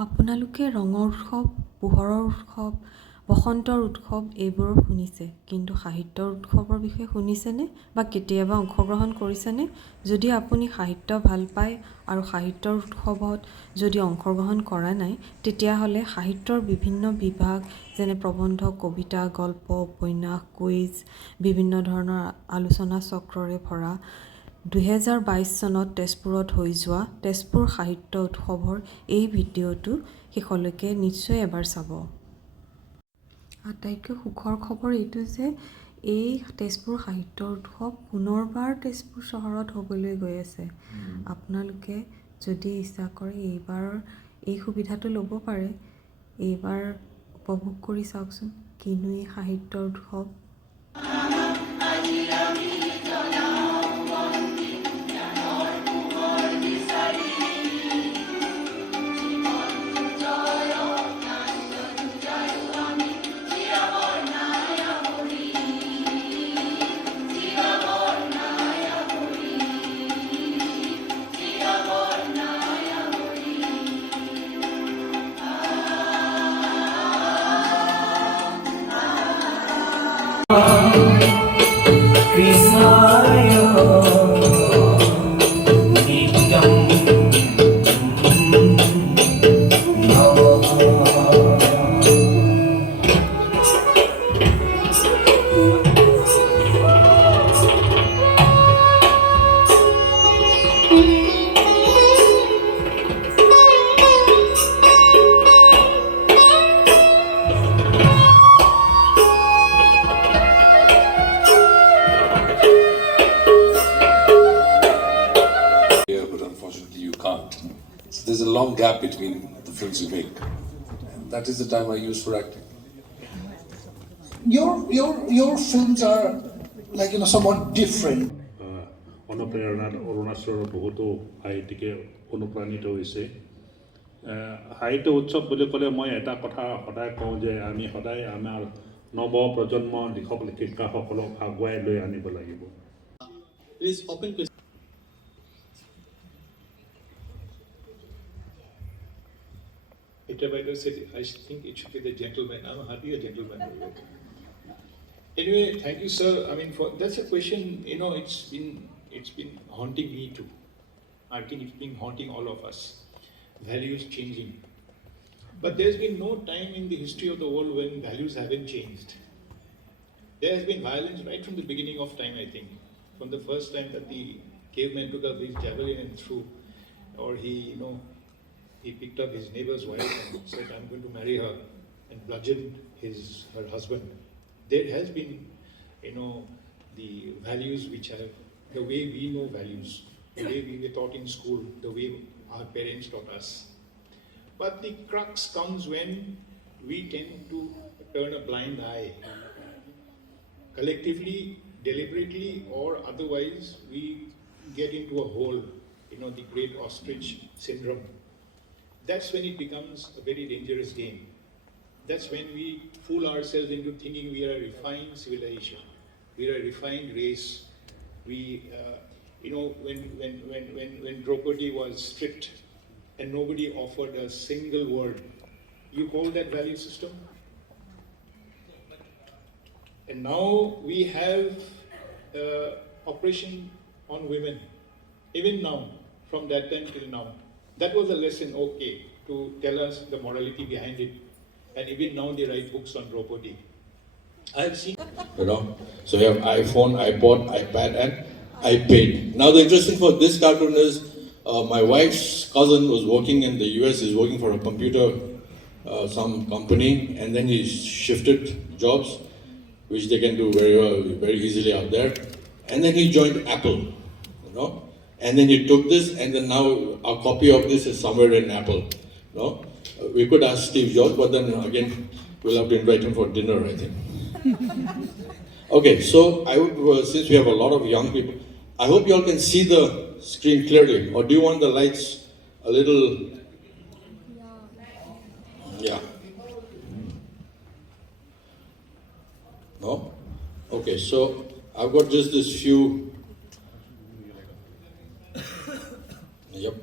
আপোনালোকে ৰঙৰ উৎসৱ, পোহৰৰ উৎসৱ, বসন্তৰ উৎসৱ এইবোৰ শুনিছে, কিন্তু সাহিত্যৰ উৎসৱৰ বিষয়ে শুনিছেনে বা কেতিয়াবা অংশগ্ৰহণ কৰিছেনে? যদি আপুনি সাহিত্য ভাল পায় আৰু সাহিত্যৰ উৎসৱত যদি অংশগ্ৰহণ কৰা নাই, তেতিয়াহ'লে সাহিত্যৰ বিভিন্ন বিভাগ যেনে প্ৰবন্ধ, কবিতা, গল্প, উপন্যাস, কুইজ, বিভিন্ন ধৰণৰ আলোচনা চক্ৰৰে ভৰা 2022 চনত তেজপুৰত হৈ যোৱা তেজপুৰ সাহিত্য উৎসৱৰ এই ভিডিঅ'টো শেষলৈকে নিশ্চয় এবাৰ চাব। আটাইতকৈ সুখৰ খবৰ এইটো যে এই তেজপুৰ সাহিত্য উৎসৱ পুনৰবাৰ তেজপুৰ চহৰত হ'বলৈ গৈ আছে। আপোনালোকে যদি ইচ্ছা কৰে এইবাৰ এই সুবিধাটো ল'ব পাৰে। এইবাৰ উপভোগ কৰি চাওকচোন, কিনো এই সাহিত্য উৎসৱ। So there's a long gap between the films you make. And that is the time I use for acting. Your films are like somewhat different. অনুপ্ৰেৰণাত অৰুণাচলৰ বহুতো সাহিত্যিকে অনুপ্ৰাণিত হৈছে। সাহিত্য উৎসৱ বুলি ক'লে মই এটা কথা সদায় কওঁ যে আমি সদায় আমাৰ নৱ প্ৰজন্ম লিখক লেখিকাসকলক আগুৱাই লৈ আনিব লাগিব। Interpreter said, I think it should be the gentleman. I'm hardly a gentleman. Anyway, thank you, sir. I mean, that's a question. It's been haunting me too. I think it's been haunting all of us. Values changing, but there's been no time in the history of the world when values haven't changed. There has been violence right from the beginning of time. I think, from the first time that the caveman took up his javelin and threw, or he picked up his neighbor's wife and said, I'm going to marry her, and bludgeoned her husband. There has been, the values which have, the way we know values, the way we were taught in school, the way our parents taught us. But the crux comes when we tend to turn a blind eye. Collectively, deliberately, or otherwise, we get into a hole, the great ostrich syndrome. That's when it becomes a very dangerous game. That's when we fool ourselves into thinking we are a refined civilization, we are a refined race. We, when Draupadi was stripped and nobody offered a single word, you call that value system? And now we have oppression on women, even now, from that time till now. That was a lesson, okay, to tell us the morality behind it. And even now they write books on Draupadi. I've seen... So you have iPhone, iPod, iPad, and iPad. Now the interesting for this cartoon is my wife's cousin was working in the US, he's working for a computer, some company, and then he shifted jobs, which they can do very well, very easily out there. And then he joined Apple, And then he took this, and then now a copy of this is somewhere in Apple. We could ask Steve Jobs, but then again, we'll have to invite him for dinner, I think. Okay, so I would, since we have a lot of young people, I hope you all can see the screen clearly. Or do you want the lights a little? Yeah. No? Okay, so I've got just this few. Yep.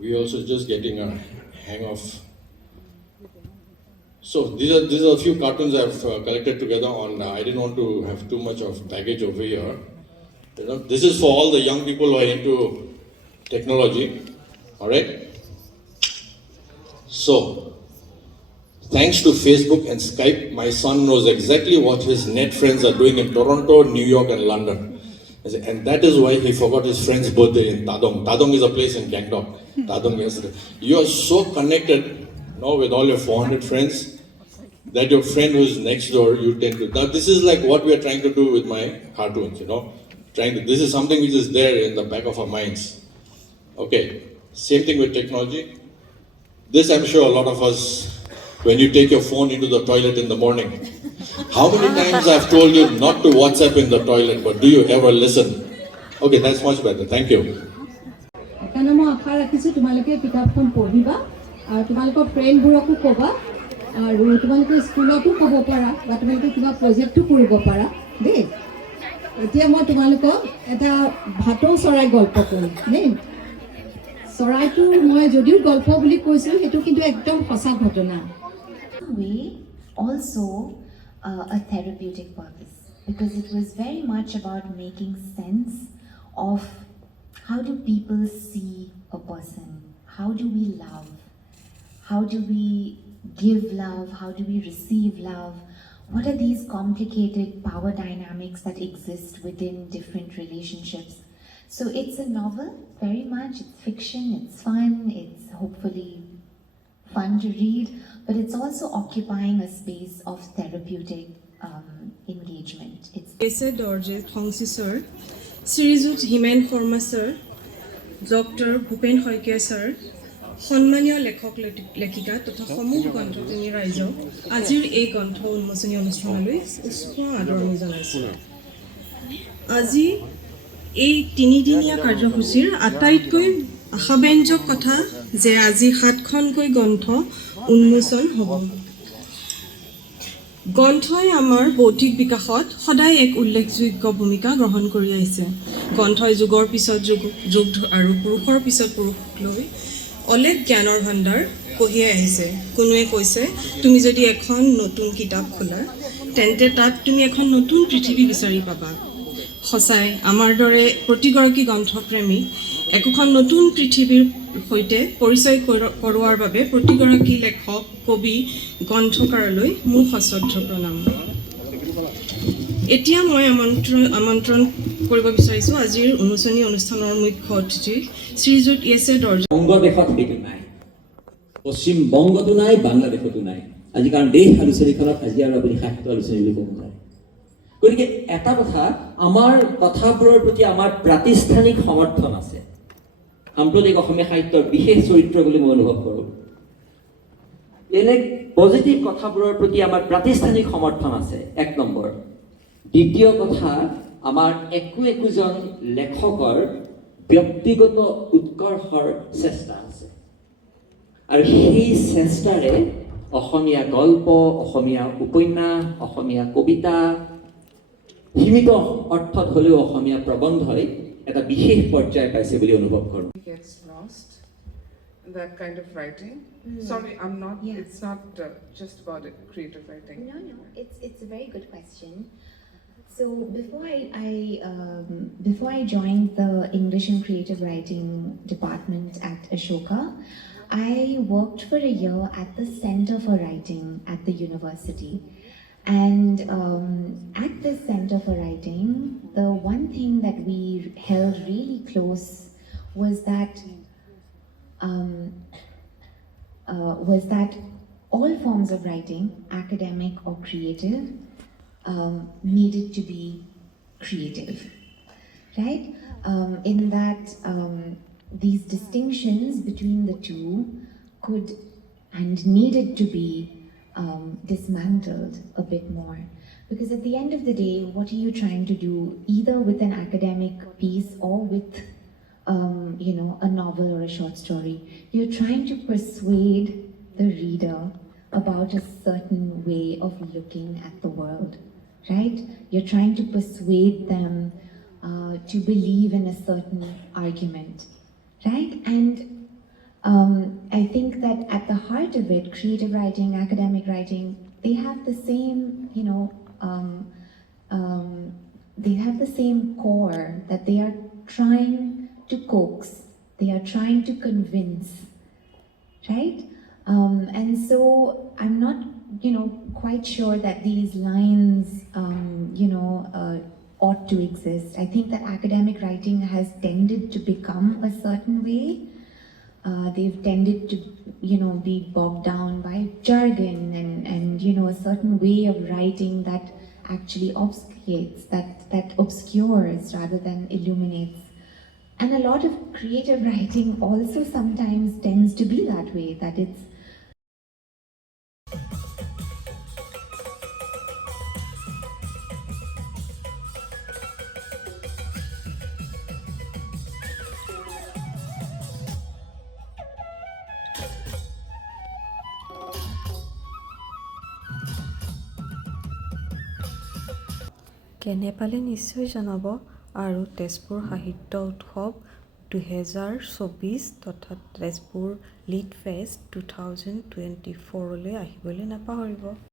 we also just getting a hang of. So these are a few cartoons I've collected together on. I didn't want to have too much of baggage over here. You know, this is for all the young people who are into technology. All right. So, thanks to Facebook and Skype, my son knows exactly what his net friends are doing in Toronto, New York, and London. And that is why he forgot his friend's birthday in Tadong. Tadong is a place in Gangtok. Tadong yesterday. You are so connected now with all your 400 friends that your friend who's next door, you tend to. Now, this is like what we are trying to do with my cartoons, you know. This is something which is there in the back of our minds. Okay, same thing with technology. This, I'm sure a lot of us, when you take your phone into the toilet in the morning, how many times I've told you not to WhatsApp in the toilet, but do you ever listen? Okay, that's much better. Thank you. সেইকাৰণে মই আশা ৰাখিছোঁ তোমালোকে কিতাপখন পঢ়িবা আৰু তোমালোকৰ ফ্ৰেণ্ডবোৰকো ক'বা আৰু তোমালোকে স্কুলতো ক'ব পাৰা বা তোমালোকে কিবা প্ৰজেক্টটো কৰিব পাৰা দেই। এতিয়া মই তোমালোকক এটা ভাটৌ চৰাই গল্প কৰিম দেই। চৰাইটো মই যদিও গল্প বুলি কৈছোঁ সেইটো কিন্তু একদম সঁচা ঘটনা। Way also a therapeutic purpose, because it was very much about making sense of how do people see a person, how do we love, how do we give love, how do we receive love, what are these complicated power dynamics that exist within different relationships. So it's a novel, very much, it's fiction, it's fun, it's hopefully fun to read, but it's also occupying a space of therapeutic engagement. এছে Dorje Khangchi sir, Srijut Himen Sarma sir, doctor Bhupen Saikia sir, সন্মানীয় লেখক লেখিকা তথা সমূহ গ্ৰন্থপ্ৰেমী ৰাইজক আজিৰ এই গ্ৰন্থ উন্মোচনী অনুষ্ঠানলৈ উষ্ম আদৰণি জনাইছোঁ। আজি এই তিনিদিনীয়া কাৰ্যসূচীৰ আটাইতকৈ আশাব্যঞ্জক কথা যে আজি 7খনকৈ গ্ৰন্থ উন্মোচন হ'ব। গ্ৰন্থই আমাৰ বৌদ্ধিক বিকাশত সদায় এক উল্লেখযোগ্য ভূমিকা গ্ৰহণ কৰি আহিছে। গ্ৰন্থই যুগৰ পিছত যুগ আৰু পুৰুষৰ পিছত পুৰুষক লৈ অলেখ জ্ঞানৰ ভাণ্ডাৰ কঢ়িয়াই আহিছে। কোনোৱে কৈছে তুমি যদি এখন নতুন কিতাপ খোলা তেন্তে তাত তুমি এখন নতুন পৃথিৱী বিচাৰি পাবা। সঁচাই আমাৰ দৰে প্ৰতিগৰাকী গ্ৰন্থপ্ৰেমী একোখন নতুন পৃথিৱীৰ সৈতে পৰিচয় কৰোৱাৰ বাবে প্ৰতিগৰাকী লেখক, কবি, গ্ৰন্থকাৰলৈ মোৰ সশ্ৰদ্ধ প্ৰণাম। এতিয়া মই আমন্ত্ৰণ কৰিব বিচাৰিছোঁ আজিৰ উন্মোচনী অনুষ্ঠানৰ মুখ্য অতিথি শ্ৰীযুত এছে দৰ্জে। বংগদেশত সেইটো নাই, পশ্চিম বংগতো নাই, বাংলাদেশতো নাই। আজি কাৰণ দেশ আলোচনীখনত আজি আৰু আপুনি সাহিত্য আলোচনী বুলি ক'ব নোৱাৰে। গতিকে এটা কথা, আমাৰ কথাবোৰৰ প্ৰতি আমাৰ প্ৰাতিষ্ঠানিক সমৰ্থন আছে। সাম্প্ৰতিক অসমীয়া সাহিত্যৰ বিশেষ চৰিত্ৰ বুলি মই অনুভৱ কৰোঁ। এনে পজিটিভ কথাবোৰৰ প্ৰতি আমাৰ প্ৰাতিষ্ঠানিক সমৰ্থন আছে, এক নম্বৰ। দ্বিতীয় কথা, আমাৰ একোজন লেখকৰ ব্যক্তিগত উৎকৰ্ষৰ চেষ্টা আছে আৰু সেই চেষ্টাৰে অসমীয়া গল্প, অসমীয়া উপন্যাস, অসমীয়া কবিতা, সীমিত অৰ্থত হ'লেও অসমীয়া প্ৰবন্ধই এটা বিশেষ পৰ্যায় পাইছে বুলি অনুভৱ কৰোঁ। Gets lost in that kind of writing. Sorry, I'm not. Yeah. It's not just about creative writing. No, it's a very good question. So before I joined the English and Creative Writing department at Ashoka, I worked for a year at the Center for Writing at the university. And at this Center for Writing, the one thing that we held really close was that all forms of writing, academic or creative, needed to be creative, right? In that these distinctions between the two could and needed to be dismantled a bit more. Because at the end of the day, what are you trying to do, either with an academic piece or with a novel or a short story? You're trying to persuade the reader about a certain way of looking at the world, right? You're trying to persuade them to believe in a certain argument, right? And of it, creative writing, academic writing, they have the same, they have the same core that they are trying to coax, they are trying to convince, right? And so I'm not, quite sure that these lines, ought to exist. I think that academic writing has tended to become a certain way. They've tended to, be bogged down by jargon and a certain way of writing that actually obfuscates, that obscures rather than illuminates. And a lot of creative writing also sometimes tends to be that way, that it's কেনে পালে নিশ্চয় জনাব আৰু তেজপুৰ সাহিত্য উৎসৱ 2024 তথা Tezpur litfest 2024লৈ আহিবলৈ নাপাহৰিব